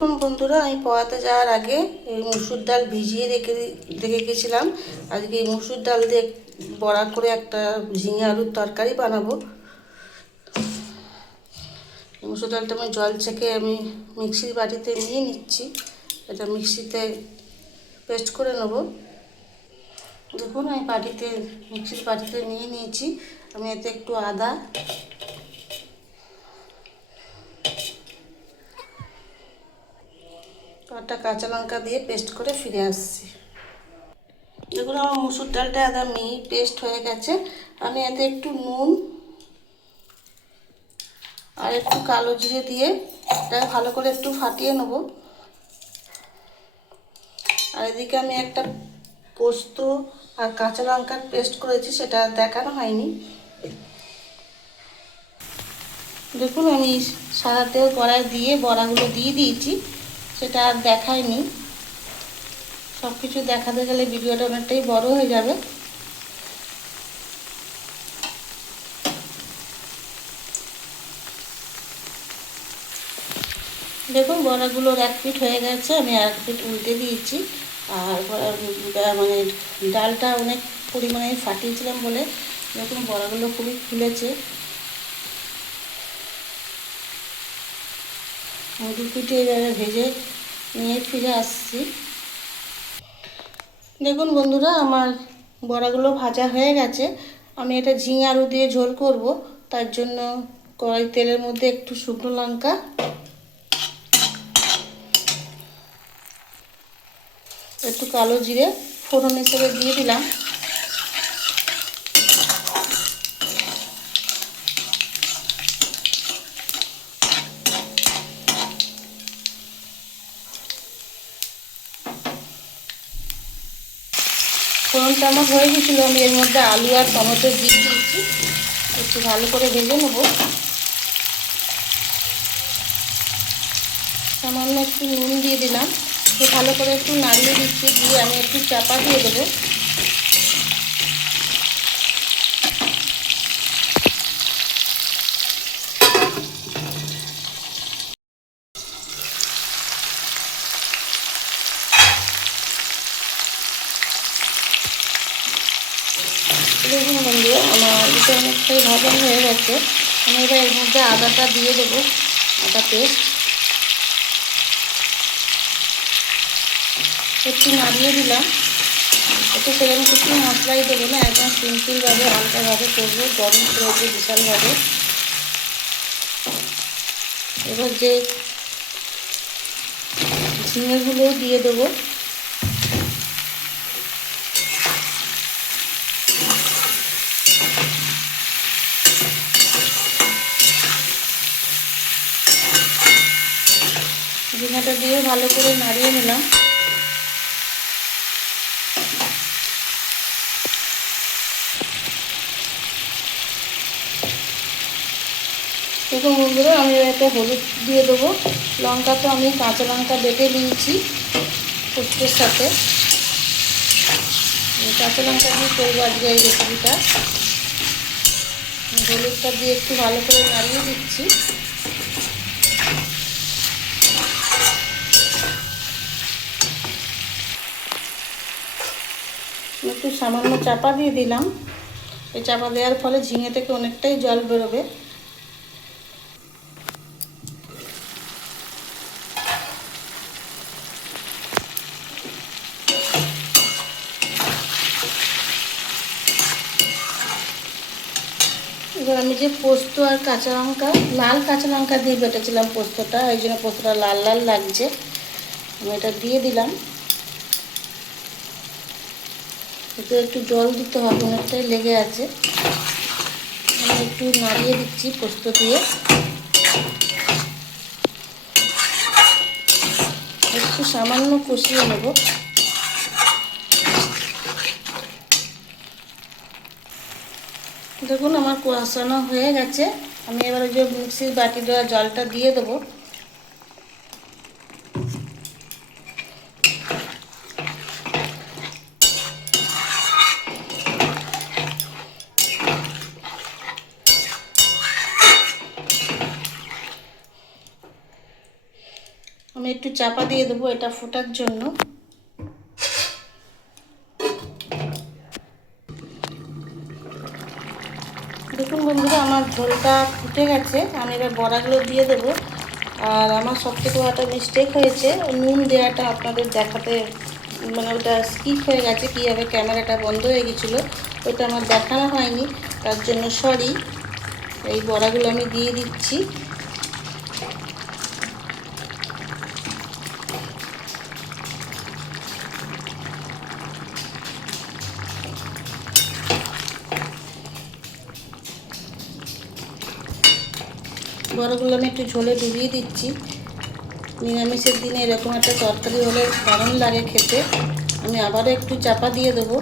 বন্ধুরা, আমি পড়াতে যাওয়ার আগে এই মুসুর ডাল ভিজিয়ে রেখে গেছিলাম। আজকে এই মুসুর ডাল দিয়ে বড়া করে একটা ঝিঙে আলুর তরকারি বানাবো। মুসুর ডালটা আমি জল ছেঁকে আমি মিক্সির বাটিতে নিয়ে নিচ্ছি। এটা মিক্সিতে পেস্ট করে নেব। দেখুন, আমি মিক্সির বাটিতে নিয়ে নিয়েছি। আমি এতে একটু আদা, একটা কাঁচা লঙ্কা দিয়ে পেস্ট করে ফিরে আসছি। দেখুন, আমার মুসুর ডালটা একদম পেস্ট হয়ে গেছে। আমি এতে একটু নুন আর একটু কালো জিরে দিয়ে এটাকে ভালো করে একটু ফাটিয়ে নেব। আর এদিকে আমি একটা পোস্ত আর কাঁচা লঙ্কার পেস্ট করেছি, সেটা দেখানো হয়নি। দেখুন, আমি সাদা তেল কড়াই দিয়ে বড়াগুলো দিয়ে দিয়েছি, সেটা আর দেখায়নি। সব কিছু দেখাতে গেলে ভিডিওটা অনেকটাই বড় হয়ে যাবে। দেখুন, বড়াগুলোর এক পিঠ হয়ে গেছে, আমি আর এক পিঠ উল্টে দিয়েছি। আর মানে ডালটা অনেক পরিমাণে ফাটিয়েছিলাম বলে দেখুন বড়াগুলো খুবই ফুলেছে। দু পিঠে এভাবে ভেজে নিয়ে ফিরে আসছি। দেখুন বন্ধুরা, আমার বড়াগুলো ভাজা হয়ে গেছে। আমি এটা ঝিঙে আলু দিয়ে ঝোল করব, তার জন্য কড়াই তেলের মধ্যে একটু শুকনো লঙ্কা, একটু কালো জিরে ফোড়ন হিসেবে দিয়ে দিলাম। ফোড়নটা আমার হয়ে গেছিলো, আমি এর মধ্যে আলু আর টমেটো দিয়ে দিয়েছি। একটু ভালো করে ভেজে নেব। সামান্য একটু নুন দিয়ে দিলাম। ভালো করে একটু নাড়িয়ে দিচ্ছি, দিয়ে আমি একটু চাপা দিয়ে দেবো। দেখুন বন্ধুরা, আমার এটা অনেকটাই ভাজা হয়ে গেছে। আমি এবার এর মধ্যে আদাটা দিয়ে দেবো, আদা পেস্ট। একটু নাড়িয়ে দিলাম। একটু সেরকম কিছু মশলাই দেবো না, একদম সিম্পলভাবে হালকাভাবে করবো, গরম করবো বিশালভাবে। এবার যে ঝিঙেগুলো দিয়ে দেবো। ঝিঙেটা দিয়ে ভালো করে নাড়িয়ে নিলাম। দেখুন বন্ধুরা, আমি এতে হলুদ দিয়ে দেবো। লঙ্কা তো আমি কাঁচা লঙ্কা বেটে নিয়েছি পোস্তের সাথে। কাঁচা লঙ্কা দিয়ে করবো আজকে এই রেসিপিটা। হলুদটা দিয়ে একটু ভালো করে নাড়িয়ে দিচ্ছি। একটু সামান্য চাপা দিয়ে দিলাম। এই চাপা দেওয়ার ফলে ঝিঙে থেকে অনেকটাই জল বেরোবে। এবার আমি যে পোস্ত আর কাঁচা লঙ্কা, লাল কাঁচা লঙ্কা দিয়ে বেটেছিলাম পোস্তটা, এই জন্য পোস্তটা লাল লাল লাগছে। আমি এটা দিয়ে দিলাম। এতে একটু জল দিতে হবে, অনেকটাই লেগে আছে। আমি একটু নাড়িয়ে দিচ্ছি পোস্ত দিয়ে। একটু সামান্য কষিয়ে নেব। দেখুন, আমার কষানো হয়ে গেছে। আমি এবার ওই যে মিক্সির বাটি দেওয়া জলটা দিয়ে দেবো। আমি একটু চাপা দিয়ে দেবো এটা ফোটার জন্য। দেখুন বন্ধুরা, আমার ঝোলটা ফুটে গেছে। আমি এবার বড়াগুলো দিয়ে দেবো। আর আমার সবথেকে একটা মিস্টেক হয়েছে, নুন দেওয়াটা আপনাদের দেখাতে, মানে ওটা স্কিপ হয়ে গেছে, কীভাবে ক্যামেরাটা বন্ধ হয়ে গেছিলো, ওটা আমার দেখানো হয়নি, তার জন্য সরি। এই বড়াগুলো আমি দিয়ে দিচ্ছি। বড়াগুলো আমি একটু ঝোলে ডুবিয়ে দিচ্ছি। নিরামিষের দিনে এরকম একটা তরকারি হলে দারুণ লাগে খেতে। আমি আবারও একটু চাপা দিয়ে দেবো।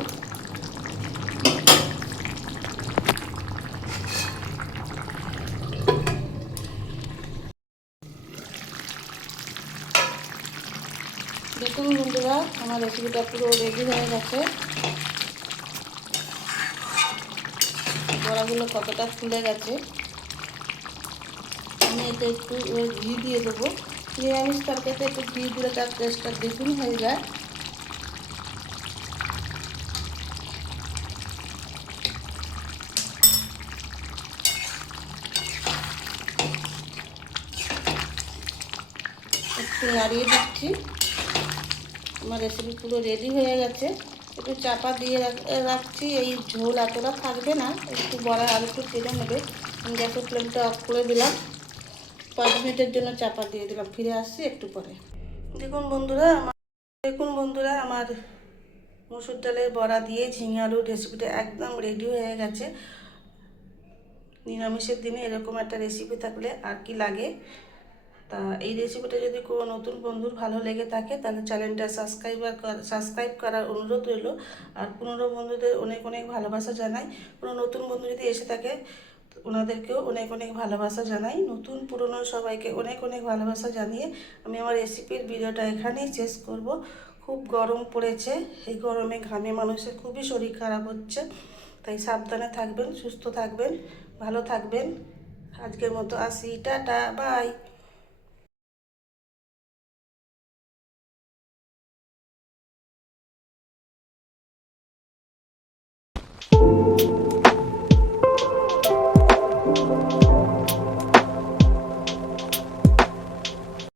দেখুন বন্ধুরা, আমার রেসিপিটা পুরো রেডি হয়ে গেছে। বড়াগুলো কতটা ফুলে গেছে। আমি এতে একটু ঘি দিয়ে দেবো। নিরামিষ তরকারিতে একটু ঘি দিলে তার টেস্টটা দ্বিগুণ হয়ে যায়। একটু নাড়িয়ে দিচ্ছি। আমার রেসিপি পুরো রেডি হয়ে গেছে। একটু চাপা দিয়ে রাখছি। এই ঝোল এতটা থাকবে না, একটু বড়া আর একটু টেনে নেবে। আমি গ্যাসের ফ্লেমটা অফ করে দিলাম। 5 মিনিটের জন্য চাপা দিয়ে দিলাম। ফিরে আসছি একটু পরে। দেখুন বন্ধুরা, আমার মসুর ডালের বড়া দিয়ে ঝিঙে আলুর রেসিপিটা একদম রেডি হয়ে গেছে। নিরামিষের দিনে এরকম একটা রেসিপি থাকলে আর কি লাগে। তা এই রেসিপিটা যদি কোনো নতুন বন্ধুর ভালো লেগে থাকে, তাহলে চ্যানেলটা সাবস্ক্রাইব করার অনুরোধ রইল। আর পুরনো বন্ধুদের অনেক অনেক ভালোবাসা জানাই। কোনো নতুন বন্ধু যদি এসে থাকে, ওনাদেরকেও অনেক অনেক ভালোবাসা জানাই। নতুন পুরনো সবাইকে অনেক অনেক ভালোবাসা জানিয়ে আমি আমার রেসিপির ভিডিওটা এখানেই শেষ করব। খুব গরম পড়েছে। এই গরমে ঘামে মানুষের খুবই শরীর খারাপ হচ্ছে। তাই সাবধানে থাকবেন, সুস্থ থাকবেন, ভালো থাকবেন। আজকের মতো আসি, টাটা, বাই।